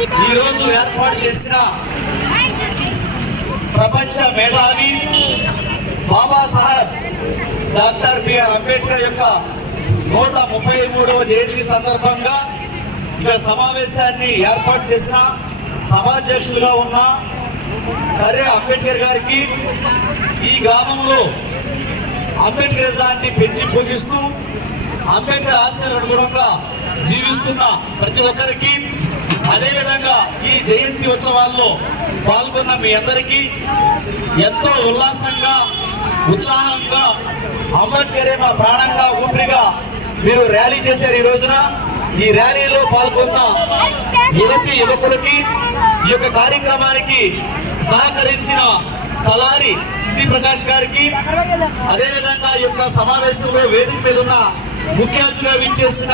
ఈరోజు ఏర్పాటు చేసిన ప్రపంచ మేధావి బాబాసాహెబ్ డాక్టర్ బిఆర్ అంబేద్కర్ యొక్క నూట ముప్పై మూడవ జయంతి సందర్భంగా ఇక్కడ సమావేశాన్ని ఏర్పాటు చేసిన సభాధ్యక్షులుగా ఉన్న కరే అంబేద్కర్ గారికి ఈ గ్రామంలో అంబేద్కరిజాన్ని పెంచి పూజిస్తూ అంబేద్కర్ ఆశయాలకు అనుగుణంగా జీవిస్తున్న ప్రతి ఒక్కరికి అదేవిధంగా ఈ జయంతి ఉత్సవాల్లో పాల్గొన్న మీ అందరికీ ఎంతో ఉల్లాసంగా ఉత్సాహంగా అంబేద్కరే మా ప్రాణంగా ఊపిరిగా మీరు ర్యాలీ చేశారు ఈ రోజున. ఈ ర్యాలీలో పాల్గొన్న యువతి యువకులకి ఈ యొక్క కార్యక్రమానికి సహకరించిన తలారి చిన్ని ప్రకాష్ గారికి అదేవిధంగా ఈ యొక్క సమావేశంలో వేదిక మీద ఉన్న ముఖ్య అతిథిగా విచ్చేసిన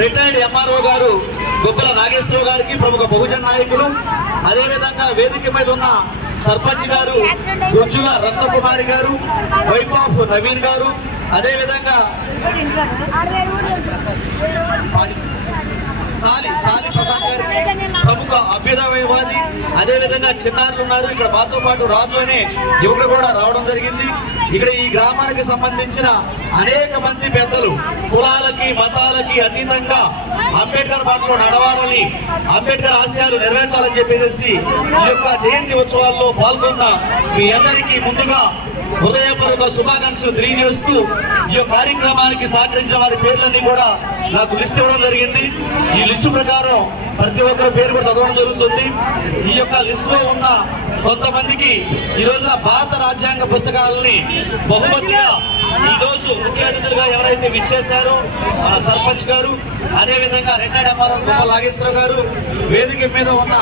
రిటైర్డ్ ఎంఆర్ఓ గారు గొప్పల నాగేశ్వరరావు గారికి ప్రముఖ బహుజన నాయకులు అదేవిధంగా వేదిక మీద ఉన్న సర్పంచ్ గారు గుజ్జుల రత్నకుమారి గారు వైఫ్ ఆఫ్ నవీన్ గారు అదేవిధంగా సాలి సాలి ప్రసాద్ ఒక అభ్యుదయవాది అదేవిధంగా చిన్నారులు ఉన్నారు. ఇక్కడ మాతో పాటు రాజు అనే యువకుడు కూడా రావడం జరిగింది. ఇక్కడ ఈ గ్రామానికి సంబంధించిన అనేక మంది పెద్దలు కులాలకి మతాలకి అతీతంగా అంబేద్కర్ బాటలో నడవాలని అంబేద్కర్ ఆశయాలు నెరవేర్చాలని చెప్పేసి ఈ యొక్క జయంతి ఉత్సవాల్లో పాల్గొన్న మీ అందరికీ ముందుగా హృదయపూర్వక శుభాకాంక్షలు తెలియజేస్తూ ఈ యొక్క కార్యక్రమానికి సహకరించిన వారి పేర్లన్నీ కూడా నాకు లిస్ట్ ఇవ్వడం జరిగింది. ఈ లిస్టు ప్రకారం ప్రతి ఒక్కరి పేరు కూడా చదవడం జరుగుతుంది. ఈ యొక్క లిస్టులో ఉన్న కొంతమందికి ఈ రోజున భారత రాజ్యాంగ పుస్తకాలని బహుమతిగా ఈ రోజు ముఖ్య అతిథులుగా ఎవరైతే విచ్చేశారో మన సర్పంచ్ గారు అదేవిధంగా రిటైర్డ్ ఎంఆర్ఎం గోపాల్ నాగేశ్వర గారు వేదిక మీద ఉన్న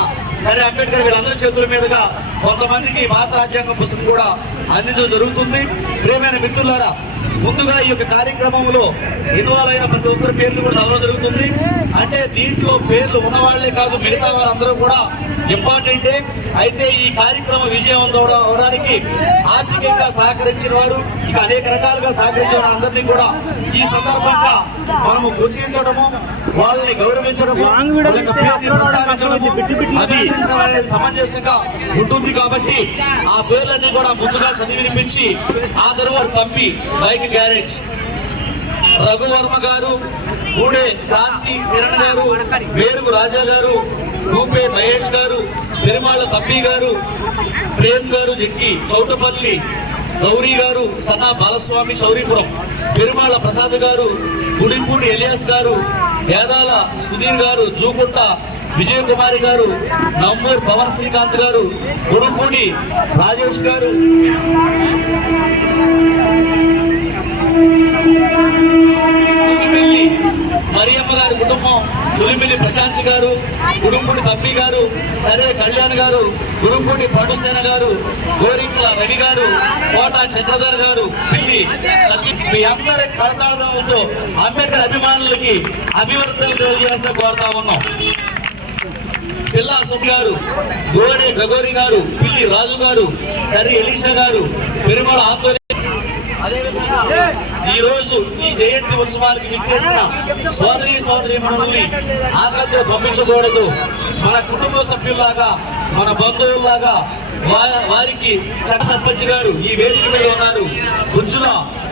హరి అంబేద్కర్ వీళ్ళందరి చేతుల మీదుగా కొంతమందికి భారత రాజ్యాంగ పుస్తకం కూడా అందించడం జరుగుతుంది. ప్రియమైన మిత్రులారా ముందుగా ఈ యొక్క కార్యక్రమంలో ఇన్వాల్వ్ అయిన ప్రతి ఒక్కరి పేర్లు కూడా చదవడం జరుగుతుంది. అంటే దీంట్లో పేర్లు ఉన్నవాళ్ళే కాదు మిగతా వారందరూ కూడా ఇంపార్టెంటే. అయితే ఈ కార్యక్రమం విజయం అవడానికి ఆర్థికంగా సహకరించిన వారు ఇక అనేక రకాలుగా సహకరించిన అందరినీ కూడా ఈ సందర్భంగా మనము గుర్తించడము వాళ్ళని గౌరవించడము వాళ్ళ యొక్క పేరుని ప్రస్తావించడము అభినందించడం అనేది సమంజసంగా ఉంటుంది కాబట్టి ఆ పేర్లన్నీ కూడా ముందుగా చదివినిపించి ఆ తరువాత పంపి బైక్ గ్యారేజ్. రఘువర్మ గారు గూడే క్రాంతి కిరణ్ గారు వేరుగు రాజా గారు రూపే మహేష్ గారు పెరుమాళ తప్పి గారు ప్రేమ్ గారు జక్కి చౌటపల్లి గౌరీ గారు సన్నా బాలస్వామి శౌరీపురం పెరుమాళ ప్రసాద్ గారు గుడిపూడి ఎలియాస్ గారు వేదాల సుధీర్ గారు జూకుంట విజయకుమారి గారు నంబూర్ పవన్ శ్రీకాంత్ గారు గుడుపూడి రాజేష్ గారు. తులిమిలి ప్రశాంతి గారు గుడుంపూడి తప్పి గారు తరే కళ్యాణ్ గారు గురుంపూడి పండుసేన గారు గోరింకల రవి గారు కోట చంద్రధర్ గారు పిల్లి సతీష్ మీ అందరి కరతాళంతో అంబేద్కర్ అభిమానులకి అభివర్తనలు తెలియజేస్తే కోరుతా ఉన్నాం. పిల్లా సుబ్బు గారు గోడే గగోరి గారు పిల్లి రాజు గారు కర్రి ఎలీషా గారు పెరుమల ఆందోళన ఈ రోజు ఈ జయంతి ఉత్సవానికి విచ్చేసిన సోదరి సోదరి మనల్ని ఆకలితో పంపించకూడదు. మన కుటుంబ సభ్యుల్లాగా మన బంధువుల్లాగా వారికి చట సర్పంచ్ గారు ఈ వేదిక మీద ఉన్నారు. గుజ్జుల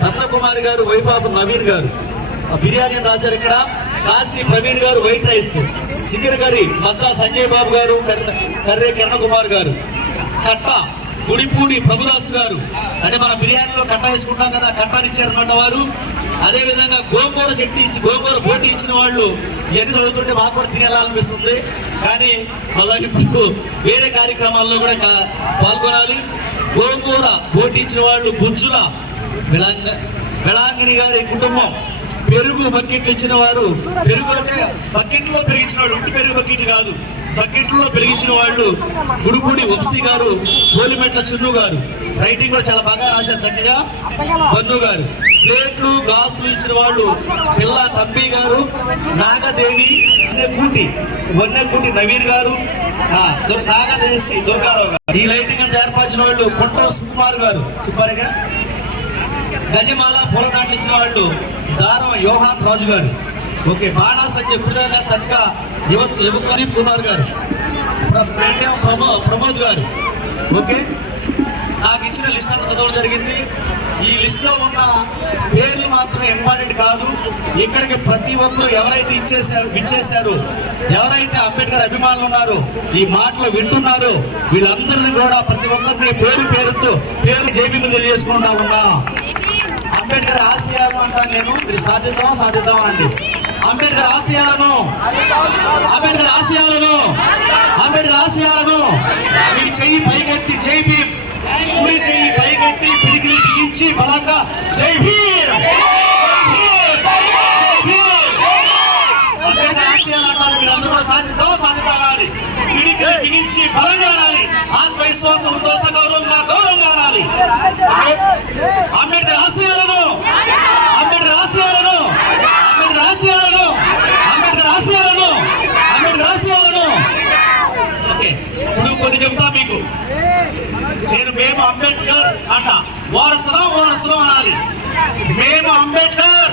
రత్నకుమారి గారు వైఫ్ ఆఫ్ నవీన్ గారు. బిర్యానీ రాశారు ఇక్కడ. Kashi Praveen garu white rice. Chicken curry Madda Sanjay Babu garu Karre Kiran Kumar గారు. కట్ట. గుడిపూడి ప్రభుదాస్ గారు. అంటే మన బిర్యానీలో కట్ట వేసుకుంటాం కదా కట్టాని ఇచ్చారన్నమాట వారు. అదే విధంగా గోంగూర ఇచ్చి గోంగూర పోటీ ఇచ్చిన వాళ్ళు ఎన్ని చదువుతుంటే మాకు కూడా తినేయాలనిపిస్తుంది కానీ మళ్ళీ ఇప్పుడు వేరే కార్యక్రమాల్లో కూడా పాల్గొనాలి. గోంగూర పోటీ ఇచ్చిన వాళ్ళు బుజ్జుల విలాంగ విలాంగిని గారి కుటుంబం పెరుగు బకెట్లు ఇచ్చిన వారు పెరుగు అంటే బకెట్లో పెరిగించిన వాళ్ళు ఉట్టి పెరుగు బకెట్ కాదు. బకెట్లో పెరిగించిన వాళ్ళు గుడిపూడి వంశీ గారు పోలిమెట్ల చున్ను గారు. రైటింగ్ కూడా చాలా బాగా రాశారు చక్కగా. బన్ను గారు. ప్లేట్లు గాసులు ఇచ్చిన వాళ్ళు పిల్ల తప్పి గారు నాగదేవి కూటి వన్నెకూటి నవీన్ గారు నాగదేశి దుర్గారావు గారు. ఈ లైటింగ్ అంతా ఏర్పరిచిన వాళ్ళు కొంట సుకుమార్ గారు. సుబ్బారిగా గజమాల పూలదాంట్లు ఇచ్చిన వాళ్ళు దారం యోహాన్ రాజు గారు. ఓకే బాణాసంచి ఎప్పుడు చక్కగా యువత యువకుదీప్ కుమార్ గారు. ప్ర- ప్రమో- ప్రమోద్ గారు. ఓకే? నాకు ఇచ్చిన లిస్ట్ అంతా చదవడం జరిగింది. ఈ లిస్ట్లో ఉన్న పేర్లు మాత్రం ఇంపార్టెంట్ కాదు. ఇక్కడికి ప్రతి ఒక్కరు ఎవరైతే ఇచ్చేసారు ఇచ్చేశారు ఎవరైతే అంబేద్కర్ అభిమానులు ఉన్నారో ఈ మాటలు వింటున్నారో వీళ్ళందరినీ కూడా ప్రతి ఒక్కరిని పేరు పేరుతో పేరు జేబీలు తెలియజేసుకుంటా ఉన్నా. అంబేద్కర్ ఆశయాలు అంటాను నేను. మీరు సాధిద్దాం సాధిద్దాం అండి. అంబేద్కర్ ఆశయాలను అంబేద్కర్ ఆశయాలను అంబేద్కర్ ఆశయాలను మీ చెయ్యి పైకెత్తి జై భీమ్. కుడి చెయ్యి పైకెత్తి పిడికిలి బిగించి బలంగా జై భీమ్. అంబేద్కర్ ఆశయాలు అంటారు మీరందరూ కూడా సాధిద్దాం సాధిద్దాం అనాలి పిడికిలి బిగించి బలంగా రాలి. ఆత్మవిశ్వాసం దోస గౌరవంగా గౌరవంగా రాలి. అంబేద్కర్ ఆశయాలను అంబేద్కర్ ఆశయాలను ఆశయాలను అంబేద్కర్ ఆశయాలను అంబేద్కర్ ఆశయాలను. ఓకే ఇప్పుడు కొన్ని చెప్తా మీకు. నేను మేము అంబేద్కర్ అంట వారసరం వారసరం అనాలి. మేము అంబేద్కర్.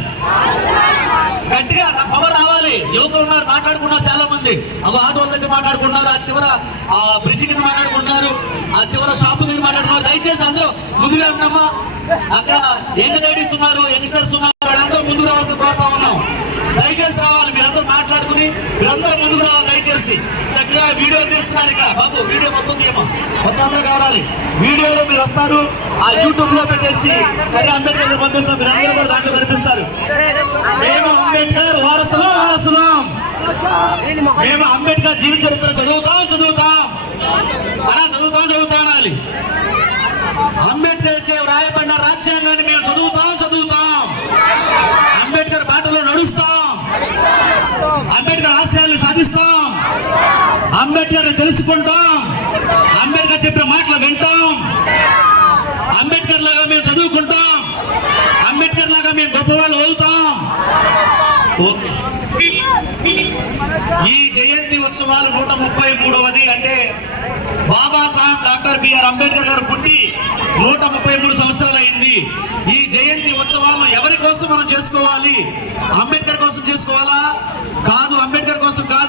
గట్టిగా పవర్ రావాలి. యువకులు ఉన్నారు మాట్లాడుకున్నారు చాలా మంది ఒక ఆటోల దగ్గర మాట్లాడుకున్నారు ఆ చివర ఆ బ్రిడ్జి కింద మాట్లాడుకుంటున్నారు ఆ చివర షాపు దగ్గర మాట్లాడుకున్నారు దయచేసి అందరూ ముందుగా ఉన్నామా అక్కడ యంగ్ లేడీస్ ఉన్నారు యంగ్స్టర్స్ ఉన్నారు వాళ్ళందరూ ముందుకు రావాల్సిన కోరుతా ఉన్నాం. దయచేసి రావాలి మీరందరూ మాట్లాడుకుని మీరందరూ ముందుకు రావాలి దయచేసి. చక్కగా వీడియోలు తీస్తున్నారు ఇక్కడ. బాబు వీడియో మొత్తం తీయమా మొత్తం అంతా కావాలి. వీడియోలో మీరు వస్తారు ఆ యూట్యూబ్లో పెట్టేసి కరీ అంబేద్కర్ పంపిస్తాం మీరు కూడా దాంట్లో కనిపిస్తారు. మేము అంబేద్కర్ వారసులం వారసులం. మేము అంబేద్కర్ జీవిత చరిత్ర చదువుతాం చదువుతాం. అలా చదువుతాం చదువుతాం అనాలి. అంబేద్కర్ చే వ్రాయబడిన రాజ్యాంగాన్ని మేము చదువుతాం చదువుతాం. అంబేద్కర్ బాటలో నడుస్తాం అంబేద్కర్ ఆశయాల్ని సాధిస్తాం అంబేద్కర్ తెలుసుకుంటాం. అంబేద్కర్ చెప్పిన మాటలు వింటాం. అంబేద్కర్ లాగా మేము చదువుకుంటాం. అంబేద్కర్ లాగా మేము గొప్పవాళ్ళు అవుతాం. ఈ జయంతి ఉత్సవాలు నూట ముప్పై మూడవది అంటే బాబాసాహెబ్ డాక్టర్ బిఆర్ అంబేద్కర్ గారు పుట్టి నూట ముప్పై మూడు సంవత్సరాలు అయింది. ఈ జయంతి ఉత్సవాలను ఎవరి కోసం మనం చేసుకోవాలి? అంబేద్కర్ కోసం చేసుకోవాలా? కాదు అంబేద్కర్ కోసం కాదు.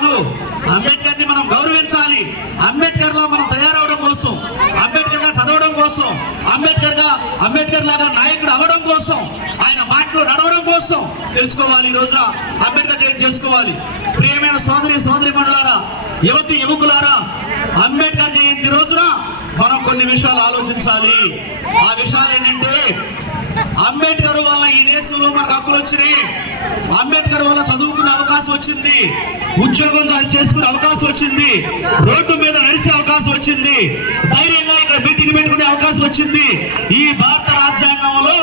అంబేద్కర్ని మనం గౌరవించాలి. అంబేద్కర్ లా మనం తయారవడం కోసం అంబేద్కర్గా చదవడం కోసం అంబేద్కర్గా అంబేద్కర్ లాగా నాయకుడు అవ్వడం కోసం ఆయన మాటలు నడవడం కోసం తెలుసుకోవాలి ఈ రోజున. అంబేద్కర్ జయంతి చేసుకోవాలి. ప్రియమైన సోదరి సోదరి మండలారా యువతి యువకులారా అంబేద్కర్ జయంతి రోజున మనం కొన్ని విషయాలు ఆలోచించాలి. ఆ విషయాలు ఏంటంటే అంబేద్కర్ వల్ల ఈ దేశంలో మనకు హక్కులు వచ్చినాయి. అంబేద్కర్ వల్ల చదువుకునే అవకాశం వచ్చింది. ఉద్యోగం చేసుకునే అవకాశం వచ్చింది. రోడ్డు మీద నడిచే అవకాశం వచ్చింది. ధైర్యంగా ఇక్కడ మీటింగ్ పెట్టుకునే అవకాశం వచ్చింది. ఈ భారత రాజ్యాంగంలో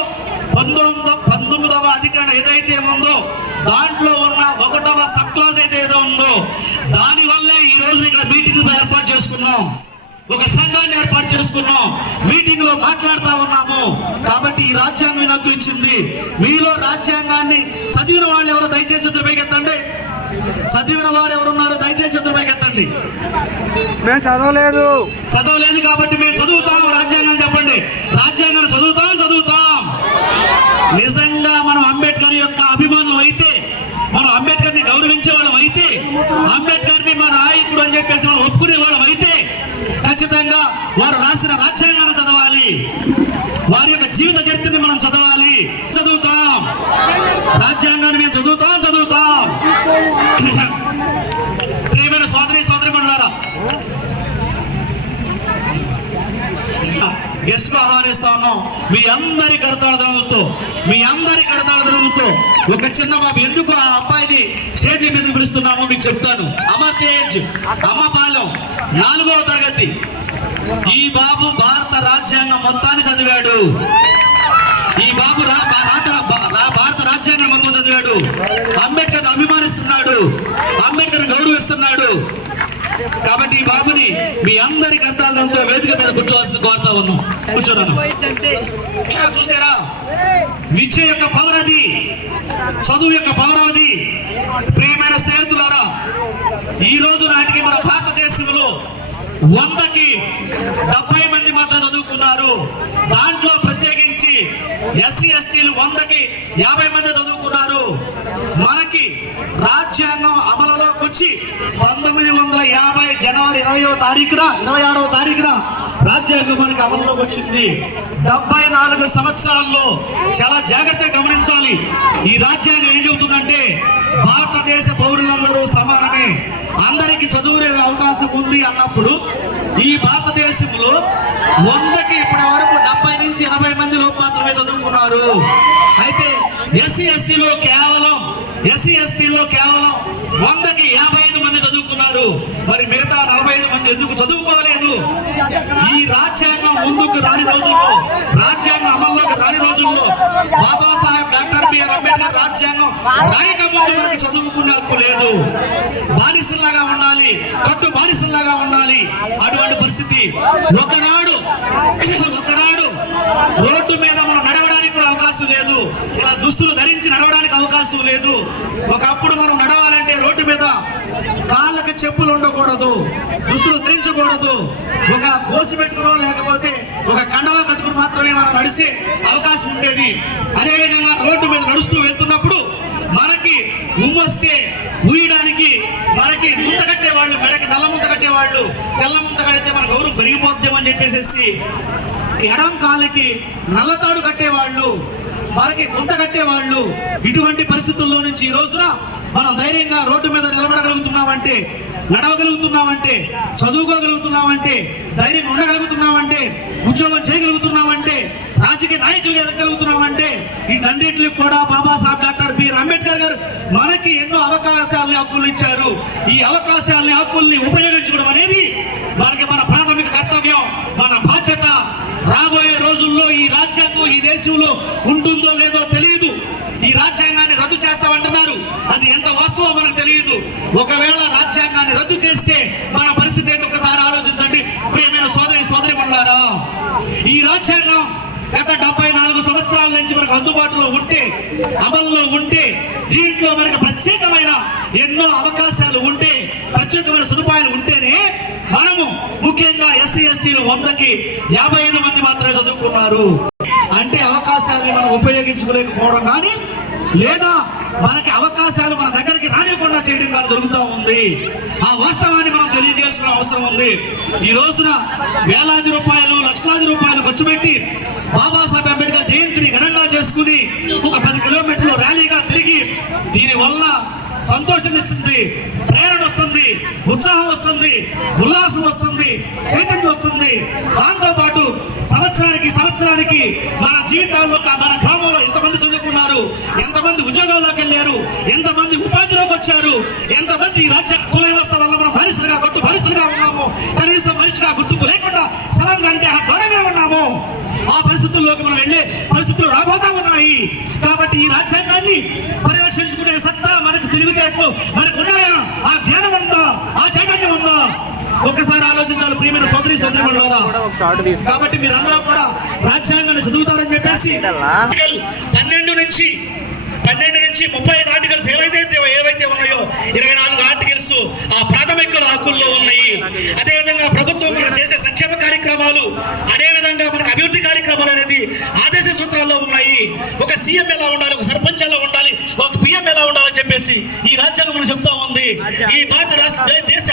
పంతొమ్మిదవ పంతొమ్మిదవ అధికరణ ఏదైతే ఉందో దాంట్లో ఉన్న ఒకటవ సబ్ క్లాస్ అయితే ఏదో ఉందో దాని వల్లే ఈ రోజు ఇక్కడ మీటింగ్ ఏర్పాటు చేసుకున్నాం. ఒక సంఘాన్ని ఏర్పాటు చేసుకున్నాం. మీటింగ్లో మాట్లాడుతా ఉన్నాము. కాబట్టి ఈ రాజ్యాంగం నాకు ఇచ్చింది. మీలో రాజ్యాంగాన్ని చదివిన వాళ్ళు ఎవరో దయచేసి చేతులు పైకెత్తండి చదివిన వారు ఎవరున్నారో దయచేసి చేతులు పైకెత్తండి మేము చదవలేదు. చదవలేదు కాబట్టి మేము చదువుతాం. రాజ్యాంగం చెప్పండి. రాజ్యాంగాన్ని చదువుతాం చదువుతాం. నిజంగా మనం అంబేద్కర్ యొక్క అభిమానులు అయితే మనం అంబేద్కర్ని గౌరవించే వాళ్ళం అయితే అంబేద్కర్ని మన నాయకుడు అని చెప్పేసి మనం ఒప్పుకునే వాళ్ళం అయితే వారు రాసిన రాజ్యాంగాన్ని చదవాలి. వారి యొక్క జీవిత చరిత్రని మనం చదవాలి. చదువుతాం. రాజ్యాంగాన్ని మేము చదువుతాం చదువుతాం. ప్రియమైన సోదరి సోదరి మండలారా. గెస్ట్ ఆహ్వానిస్తా ఉన్నాం. మీ అందరి కడతాడు ధనలతో మీ అందరి కడతాడు ధనలతో ఒక చిన్న బాబు ఎందుకు ఆ అబ్బాయిని స్టేజ్ మీదకి పిలుస్తున్నామో మీకు చెప్తాను. అమర్ తేజ్ అమ్మపాలెం నాలుగవ తరగతి. ఈ బాబు భారత రాజ్యాంగం మొత్తాన్ని చదివాడు. ఈ బాబు రా బా- భారత రాజ్యాంగం మొత్తం చదివాడు. అంబేద్కర్ అభిమానిస్తున్నాడు. అంబేద్కర్ గౌరవిస్తున్నాడు. కాబట్టి ఈ బాబుని మీ అందరి కర్తాలతో వేదిక మీద కూర్చోవాల్సింది కోరుతా ఉన్నాం. కూర్చోరాను. చూసారా? విద్య యొక్క పవర్ అది. చదువు యొక్క పవర్ అది. ప్రియమైన స్నేహితులారా ఈ రోజు నాటికి మన భారతదేశంలో వందకి డెబ్బై మంది మాత్రం చదువుకున్నారు. దాంట్లో ప్రత్యేకించి ఎస్సీ ఎస్టీలు వందకి యాభై మంది చదువుకున్నారు. మనకి రాజ్యాంగం అమలులోకి వచ్చి పంతొమ్మిది వందల యాభై జనవరి ఇరవయో తారీఖున ఇరవై ఆరో తారీఖున రాజ్యాంగం మనకి అమల్లోకి వచ్చింది. డెబ్బై నాలుగు సంవత్సరాల్లో చాలా జాగ్రత్తగా గమనించాలి. ఈ రాజ్యాంగం ఏం చెబుతుందంటే భారతదేశ పౌరులందరూ సమానమే. అందరికీ చదువునే అవకాశం ఉంది అన్నప్పుడు ఈ భారతదేశంలో వందకి ఇప్పటి వరకు డెబ్బై నుంచి ఎనభై మంది లోపు మాత్రమే చదువుకున్నారు. అయితే ఎస్సీ ఎస్టీలో కేవలం ఎస్సీ ఎస్టీలో కేవలం వందకి యాభై ఐదు మంది చదువుకున్నారు. మరి మిగతా నలభై ఐదు మంది ఎందుకు చదువుకోలేదు? ఈ రాజ్యాంగం ముందుకు రాని రోజుల్లో రాజ్యాంగం అమల్లోకి రాని రోజుల్లో బాబాసాహెబ్ డాక్టర్ బిఆర్ అంబేద్కర్ రాజ్యాంగం రాయక ముందు మనకి చదువుకునే హక్కు లేదు బానిసల్లాగా ఉండాలి కట్టు బానిసల్లాగా ఉండాలి అటువంటి ఒకనాడు ఒకనాడు రోడ్డు మీద మనం నడవడానికి కూడా అవకాశం లేదు. ఇలా దుస్తులు ధరించి నడవడానికి అవకాశం లేదు. ఒకప్పుడు మనం నడవాలంటే రోడ్డు మీద కాళ్ళకి చెప్పులు ఉండకూడదు దుస్తులు ధరించకూడదు. ఒక కోసి పెట్టుకునో లేకపోతే ఒక కండవ కట్టుకుని మాత్రమే మనం నడిచే అవకాశం ఉండేది. అదేవిధంగా రోడ్డు మీద నడుస్తూ వెళ్తున్నప్పుడు ఉమ్మొస్తే ఊయడానికి మనకి ముంత కట్టే వాళ్ళు మెడకి నల్ల ముంత కట్టే వాళ్ళు తెల్ల ముంత కడితే మన గౌరవం పెరిగిపోద్దామని చెప్పేసి ఎడం కాలికి నల్లతాడు కట్టేవాళ్ళు మనకి ముంత కట్టేవాళ్ళు ఇటువంటి పరిస్థితుల్లో నుంచి ఈ రోజున మనం ధైర్యంగా రోడ్డు మీద నిలబడగలుగుతున్నామంటే నడవగలుగుతున్నామంటే చదువుకోగలుగుతున్నామంటే ధైర్యం ఉండగలుగుతున్నామంటే ఉద్యోగం చేయగలుగుతున్నామంటే రాజకీయ నాయకులుగా ఎదగలుగుతున్నామంటే వీటన్నిటికి కూడా బాబాసాహెబ్ డాక్టర్ బిఆర్ అంబేద్కర్ గారు మనకి ఎన్నో అవకాశాలని హక్కులు ఇచ్చారు. ఈ అవకాశాలని హక్కుల్ని ఉపయోగించుకోవడం అనేది మనకి మన ప్రాథమిక కర్తవ్యం మన బాధ్యత. రాబోయే రోజుల్లో ఈ రాజ్యాంగం ఈ దేశంలో ఉంటుందో లేదో తెలియదు. ఈ రాజ్యాంగాన్ని రద్దు చేస్తామంటున్నారు. అది ఎంత వాస్తవం మనకు తెలియదు. ఒకవేళ రాజ్యాంగాన్ని రద్దు చేస్తే మన పరిస్థితి ఏంటి ఒకసారి ఆలోచించండి ప్రియమైన సోదరి సోదరి ఈ రాజ్యాంగం గత డెబ్బై నాలుగు సంవత్సరాల నుంచి మనకు అందుబాటులో ఉంటే అమల్లో ఉంటే దీంట్లో మనకు ప్రత్యేకమైన ఎన్నో అవకాశాలు ఉంటే ప్రత్యేకమైన సదుపాయాలు ఉంటేనే మనము ముఖ్యంగా ఎస్సీ ఎస్టీలు వందకి యాభై ఐదు మంది మాత్రమే చదువుకున్నారు. అంటే అవకాశాలని మనం ఉపయోగించుకోలేకపోవడం కానీ లేదా మనకి అవకాశాలు మన దగ్గరికి రానివ్వకుండా చేయడం కానీ జరుగుతూ ఉంది. ఆ వాస్తవాన్ని మనం తెలియజేసిన అవసరం ఉంది. ఈ రోజున వేలాది రూపాయలు లక్షలాది రూపాయలు ఖర్చు పెట్టి I'm gonna come. కాబట్టి మీరందరూ కూడా రాజ్యాంగాన్ని చదువుతారని చెప్పేసి పన్నెండు నుంచి పన్నెండు నుంచి ముప్పై ఐదు ఆర్టికల్స్ ఏవైతే ఏవైతే ఉన్నాయో ఇరవై నాలుగు ఆర్టికల్స్ ఆ ప్రాథమిక హక్కుల్లో ఉన్నాయి. అదేవిధంగా ప్రభుత్వం మనకు చేసే సంక్షేమ కార్యక్రమాలు అదేవిధంగా మనకు అభివృద్ధి కార్యక్రమాలు అనేది ఆదేశ సూత్రాల్లో ఉన్నాయి. ఒక సీఎం ఎలా ఉండాలి? ఒక సర్పంచ్ ఎలా ఉండాలి? ఒక పిఎం ఎలా ఉండాలని చెప్పేసి ఈ రాజ్యాంగం చెప్తా ఉంది. ఈ భారత దేశ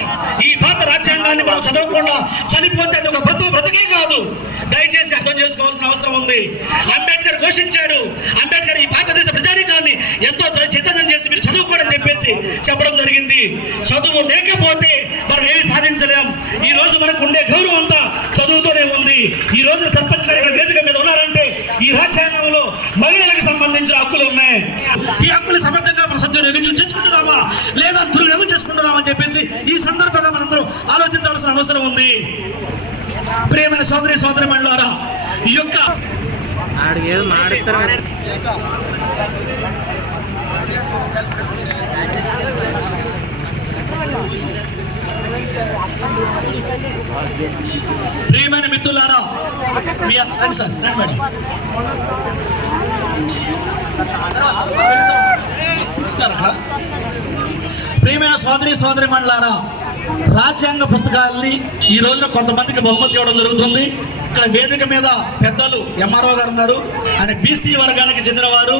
ఈ భారత రాజ్యాంగాన్ని మనం చదవకుండా చనిపోతే అది ఒక బ్రతుకు బ్రతికే కాదు. దయచేసి అర్థం చేసుకోవాల్సిన అవసరం ఉంది. అంబేద్కర్ ఘోషించాడు. అంబేద్కర్ ఈ భారతదేశ ప్రజానీకాన్ని ఎంతో చైతన్యం చేసి మీరు చదువుకోవడం చెప్పేసి చెప్పడం జరిగింది. చదువు లేకపోతే మనం ఏమి సాధించలేం. ఈ రోజు మనకు ఉండే గౌరవం అంతా చదువుతోనే ఉంది. ఈ రోజు సర్పంచ్ గారు వేదిక మీద ఉన్నారంటే ఈ రాజ్యాంగంలో సంబంధించిన హక్కులు ఉన్నాయి. ఈ హక్కులు సమర్థంగా మనం సద్వినియోగం చేసుకుంటున్నామా? లేదా దుర్వినియోగం చేసుకుంటున్నామా అని చెప్పేసి ఈ సందర్భంగా మనందరూ ఆలోచించాల్సిన అవసరం ఉంది. ప్రియమైన సోదరి సోదరి మండలారా ఈ యొక్క ప్రియమైన మిత్రులారా మీ అందరి సార్ మేడం. ప్రియమైన సోదరి సోదరి మండలారా రాజ్యాంగ పుస్తకాలని ఈ రోజున కొంతమందికి బహుమతి ఇవ్వడం జరుగుతుంది. ఇక్కడ వేదిక మీద పెద్దలు ఎంఆర్ఓ గారు ఉన్నారు ఆయన బీసీ వర్గానికి చెందినవారు.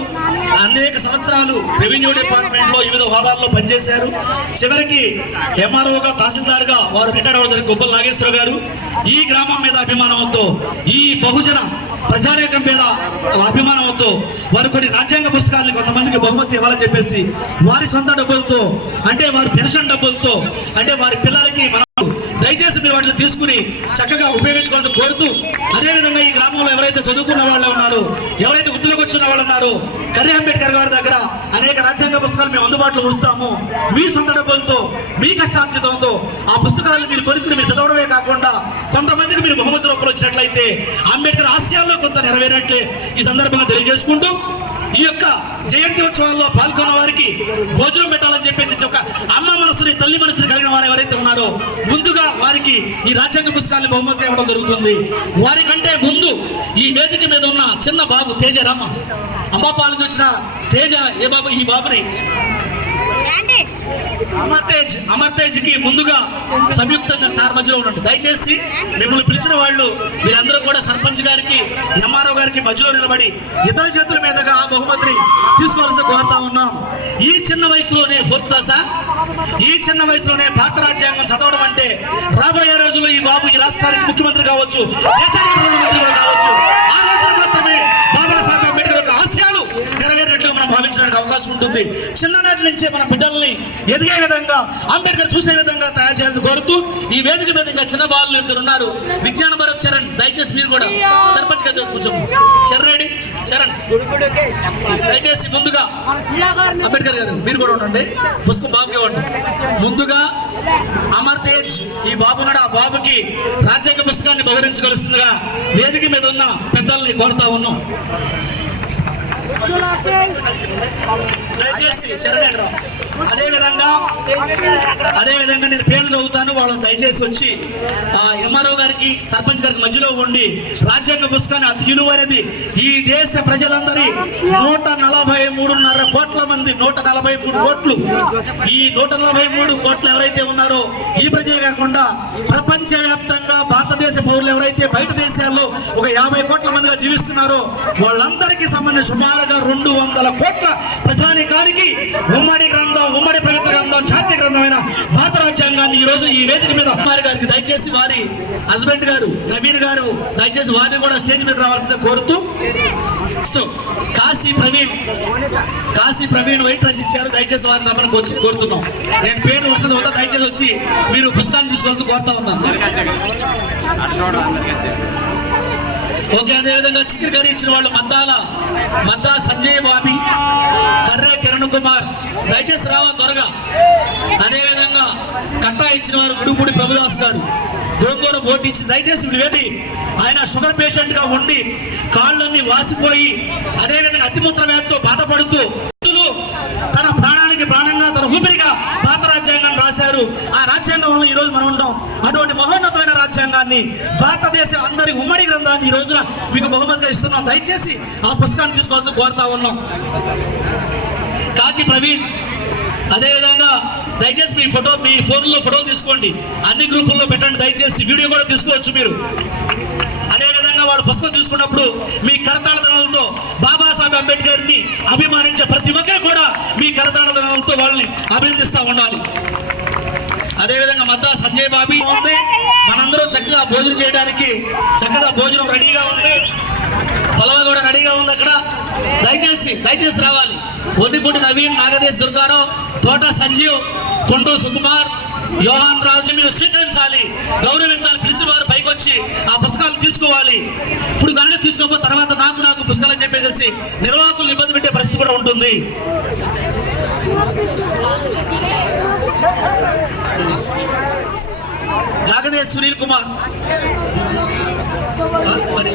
అనేక సంవత్సరాలు రెవెన్యూ డిపార్ట్మెంట్లో వివిధ హోదాల్లో పనిచేశారు. చివరికి ఎంఆర్ఓగా తహసీల్దార్గా వారు రిటైర్ అవ్వడం జరిగింది గొప్పల నాగేశ్వర గారు. ఈ గ్రామం మీద అభిమానంతో ఈ బహుజన ప్రజానేకం మీద అభిమానంతో వారు కొన్ని రాజ్యాంగ పుస్తకాలను కొంతమందికి బహుమతి ఇవ్వాలని చెప్పేసి వారి సొంత డబ్బులతో అంటే వారి పెన్షన్ డబ్బులతో అంటే వారి పిల్లలకి మనం దయచేసి మీరు వాటిని తీసుకుని చక్కగా ఉపయోగించుకోవాల్సి కోరుతూ అదేవిధంగా ఈ గ్రామంలో ఎవరైతే చదువుకున్న వాళ్ళు ఉన్నారో ఎవరైతే వృత్తిలోకి వచ్చిన వాళ్ళు ఉన్నారో కర్రీ అంబేద్కర్ గారి దగ్గర అనేక రాజ్యాంగ పుస్తకాలు మేము అందుబాటులో ఉంచుతాము. మీ సొంత డబ్బులతో మీ కష్టార్జితంతో ఆ పుస్తకాలను మీరు కొనుక్కుని మీరు చదవడమే కాకుండా కొంతమందికి మీరు బహుమతి రూపంలో వచ్చినట్లయితే అంబేద్కర్ ఆశయాల్లో కొంత నెరవేరినట్లే ఈ సందర్భంగా తెలియజేసుకుంటూ ఈ యొక్క జయంతి ఉత్సవాల్లో పాల్గొన్న వారికి భోజనం పెట్టాలని చెప్పేసి ఒక అమ్మ మనసుని తల్లి మనసుని కలిగిన వారు ఎవరైతే ఉన్నారో ముందుగా వారికి ఈ రాజ్యాంగ పుస్తకాన్ని బహుమతి ఇవ్వడం జరుగుతుంది. వారికంటే ముందు ఈ వేదిక మీద ఉన్న చిన్న బాబు తేజ రామ. అమ్మ పాలించి వచ్చిన తేజ ఏ బాబు? ఈ బాబుని. అమర్తేజ్ అమర్తేజ్కి ముందుగా సంయుక్తంగా సార్ మధ్యలో ఉండండి. దయచేసి మిమ్మల్ని పిలిచిన వాళ్ళు మీరందరూ కూడా సర్పంచ్ గారికి ఎంఆర్ఓ గారికి మధ్యలో నిలబడి ఇతర చేతుల మీదుగా ఆ బహుమతిని తీసుకోవాల్సి కోరుతా ఉన్నాం. ఈ చిన్న వయసులోనే ఫోర్త్ క్లాసా? ఈ చిన్న వయసులోనే భారత రాజ్యాంగం చదవడం అంటే రాబోయే రోజుల్లో ఈ బాబు ఈ రాష్ట్రానికి ముఖ్యమంత్రి కావచ్చు దేశానికి ప్రధానమంత్రి కూడా కావచ్చు. ఆ రోజున మాత్రమే బాబాసాహెబ్ అంబేద్కర్ యొక్క ఆశయాలు నెరవేరినట్లుగా మాట్లాడడానికి అవకాశం ఉంటుంది. చిన్ననాటి నుంచే మన బిడ్డల్ని ఎదిగే విధంగా అంబేద్కర్ చూసే విధంగా తయారు చేయాలని కోరుతూ ఈ వేదిక మీద ఇంకా చిన్న బాలు ఇద్దరు ఉన్నారు. విజ్ఞాన భరత్ చరణ్ దయచేసి మీరు కూడా సర్పంచ్ గారి కూర్చోము చరణ్ రెడ్డి చరణ్. దయచేసి ముందుగా అంబేద్కర్ గారు మీరు కూడా ఉండండి. పుస్తకం బాబుకి ఇవ్వండి. ముందుగా అమర్ తేజ్ ఈ బాబు కూడా ఆ బాబుకి రాజ్యాంగ పుస్తకాన్ని బహురించగలుస్తుందిగా వేదిక మీద ఉన్న పెద్దల్ని కోరుతా ఉన్నాం. దయచేసి చరణ్ అదేవిధంగా అదే విధంగా నేను పేర్లు చదువుతాను వాళ్ళని దయచేసి వచ్చి ఎంఆర్ఓ గారికి సర్పంచ్ గారికి మధ్యలో ఉండి రాజ్యాంగ పుస్తకాన్ని అతి విలువైనది ఈ దేశ ప్రజలందరి నూట నలభై మూడున్నర కోట్ల మంది నూట నలభై మూడు కోట్లు. ఈ నూట నలభై మూడు కోట్లు ఎవరైతే ఉన్నారో ఈ ప్రజలే కాకుండా ప్రపంచవ్యాప్తంగా భారతదేశ పౌరులు ఎవరైతే బయట దేశాల్లో ఒక యాభై కోట్ల మందిగా జీవిస్తున్నారో వాళ్ళందరికీ సంబంధించిన సుమారు సుమారుగా రెండు వందల కోట్ల ప్రజానికానికి ఉమ్మడి గ్రంథం ఉమ్మడి పవిత్ర గ్రంథం జాతీయ గ్రంథమైన భారత రాజ్యాంగాన్ని ఈ రోజు ఈ వేదిక మీద కుమారి గారికి దయచేసి వారి హస్బెండ్ గారు నవీన్ గారు దయచేసి వారిని కూడా స్టేజ్ మీద రావాల్సిందే కోరుతూ కాశీ ప్రవీణ్ కాశీ ప్రవీణ్ వైట్ రైస్ ఇచ్చారు. దయచేసి వారిని రమ్మని కోరు- కోరుతున్నాం. నేను పేరు వచ్చిన అవుతా దయచేసి వచ్చి మీరు పుస్తకాన్ని తీసుకోవాలని కోరుతా ఉన్నాను. ఓకే అదే విధంగా చికెన్ కర్రీ ఇచ్చిన వాళ్ళు మద్దాల మద్దా సంజయ్ బాబి కర్రే కిరణ్ కుమార్. దయచేసి రావా త్వరగా. అదే విధంగా కట్టా ఇచ్చిన వారు గుడిపూడి ప్రభుదాస్ గారు. గోకూర పోటీ దయచేసి వేది ఆయన షుగర్ పేషెంట్గా ఉండి కాళ్ళన్నీ వాసిపోయి అదేవిధంగా అతిమూత్ర వ్యాధితో బాధపడుతూ వ్యక్తులు తన ప్రాణానికి ప్రాణంగా తన ఊపిరిగా భారత రాజ్యాంగాన్ని రాశారు ఆ ఈరోజు రోజు మనం ఉంటాం అటువంటి మహోన్నతమైన రాజ్యాంగాన్ని భారతదేశ అందరి ఉమ్మడి గ్రంథాన్ని ఈ రోజున మీకు బహుమతిగా ఇస్తున్నాం. దయచేసి ఆ పుస్తకాన్ని తీసుకోవాలని కోరుతా ఉన్నాం. కాకి ప్రవీణ్ అదేవిధంగా దయచేసి మీ ఫోటో మీ ఫోన్లో ఫోటోలు తీసుకోండి. అన్ని గ్రూపుల్లో పెట్టండి. దయచేసి వీడియో కూడా తీసుకోవచ్చు మీరు. అదేవిధంగా వాళ్ళు పుస్తకం తీసుకున్నప్పుడు మీ కరతాళ దినాలతో బాబాసాహెబ్ అంబేద్కర్ని అభిమానించే ప్రతి ఒక్కరు కూడా మీ కరతాళ వాళ్ళని అభినందిస్తూ ఉండాలి. అదేవిధంగా మద్దా సంజయ్ బాబీ ఉంది. మనందరూ చక్కగా భోజనం చేయడానికి చక్కగా భోజనం రెడీగా ఉంది. పొలవ కూడా రెడీగా ఉంది అక్కడ. దయచేసి దయచేసి రావాలి. ఒన్నికోటి నవీన్ నాగదేశ్ దుర్గారావు తోట సంజీవ్ కొంటూ సుకుమార్ యోహాన్ రాజు మీరు స్వీకరించాలి. గౌరవించాలి. పిలిచిన వారు పైకి వచ్చి ఆ పుస్తకాలు తీసుకోవాలి. ఇప్పుడు కనుక తీసుకోకపోతే తర్వాత నాకు నాకు పుస్తకాలు అని చెప్పేసి నిర్వాహకులు ఇబ్బంది పెట్టే పరిస్థితి కూడా ఉంటుంది. నాగదేశ్ సునీల్ కుమార్ మరి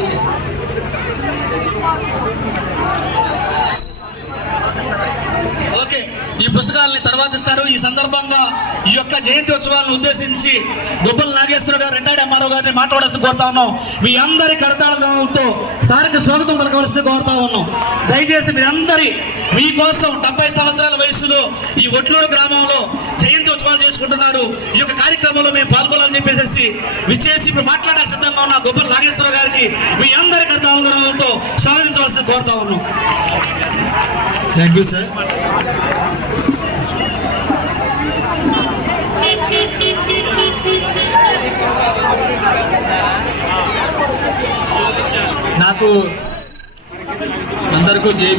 ఓకే ఈ పుస్తకాలని తర్వాత ఇస్తారు. ఈ సందర్భంగా ఈ యొక్క జయంతి ఉత్సవాలను ఉద్దేశించి గుబ్బల నాగేశ్వర గారు రెండాడి అమ్మారావు గారిని మాట్లాడాల్సి కోరుతా ఉన్నాం. మీ అందరి కరతాళతో సారికి స్వాగతం పలకవలసింది కోరుతా ఉన్నాం. దయచేసి మీరందరి మీకోసం డెబ్బై సంవత్సరాల వయసులో ఈ ఒట్లూరు గ్రామంలో జయంతి ఉత్సవాలు చేసుకుంటున్నారు. ఈ యొక్క కార్యక్రమంలో మేము పాల్గొనాలని చెప్పేసి విచ్చేసి ఇప్పుడు మాట్లాడే సిద్ధంగా ఉన్న గొప్ప నాగేశ్వర గారికి మీ అందరి కర్తానుగుణంతో స్వాగతించవలసింది కోరుతా ఉన్నాం. థ్యాంక్ యూ సార్ నాకు అందరికీ జై